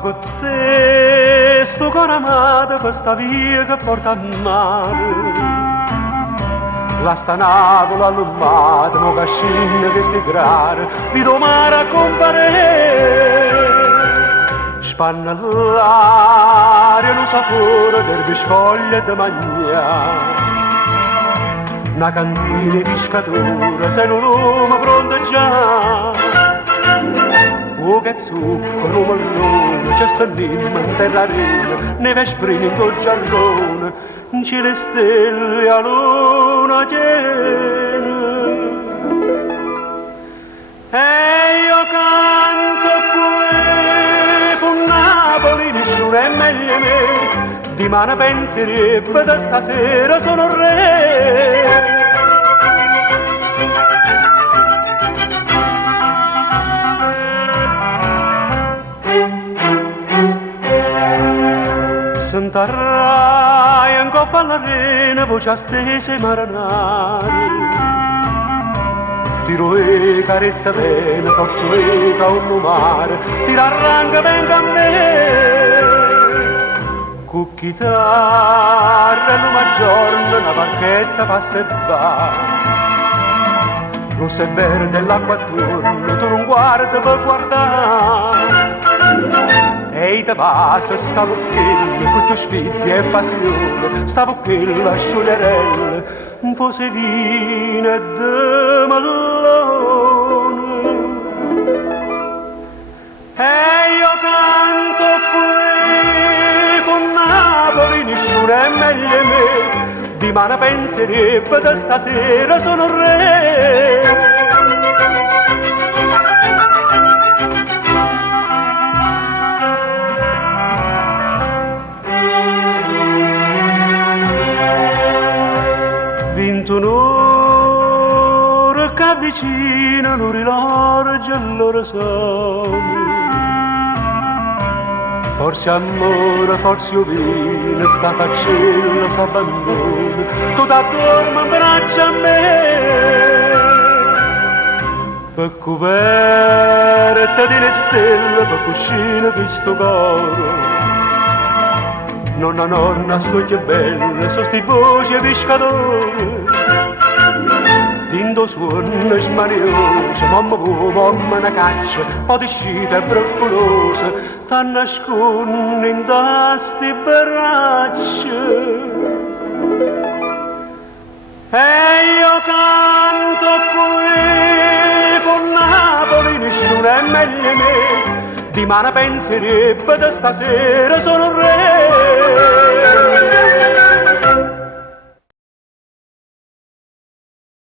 Va con te, sto cuore amato, questa via che porta a mare. La sta Napoli all'ummata, mo cascina che sti grare, vi domare a compare. Spanna l'aria, lo sapore del biscoglio e de mangiare. Una cantina di pescatura, te lo lume pronto già. Fuoco e zucchero, mallone, c'è sta nimma in terra arena, neve sprina in col giarrone, in cielo e stelle a luna piena. E io canto qui, con Napoli nessuno è meglio me, di mano penserebbe da stasera sono re. Sentarrai in coppa all'arena, voce stese maranare. Tiro e carezza bene, forzo e ca un mare, tira arranca venga a me. Cu chitarra e maggiorno, una barchetta passa e va. Rossa e verde l'acqua attorno, tu non guardi per guardare. Ehi te passa sta bocchella, con tu sfizi e passione, sta bocchella scioglierella, un po' se vino e de mallone. E io canto qui, con Napoli nessuno è meglio me, di mano penserebbe da stasera sono re. Un'ora che avvicina l'orilogia e loro sono. Forse amore, forse io vino, sta faccella s'abbandona, tu t'addorma in braccio a me. Per coperte di le stelle, per cuscine di sto cuore. Nonna, nonna, sto che belle, so sti voci e pescatori. Dindo suona smaniosa, mamma mamma una caccia, po' di scita e broccolosa, t'ha nasconde in sti braccia. E io canto qui, con Napoli nessuno è meglio me, di mano penserebbe da stasera sono re.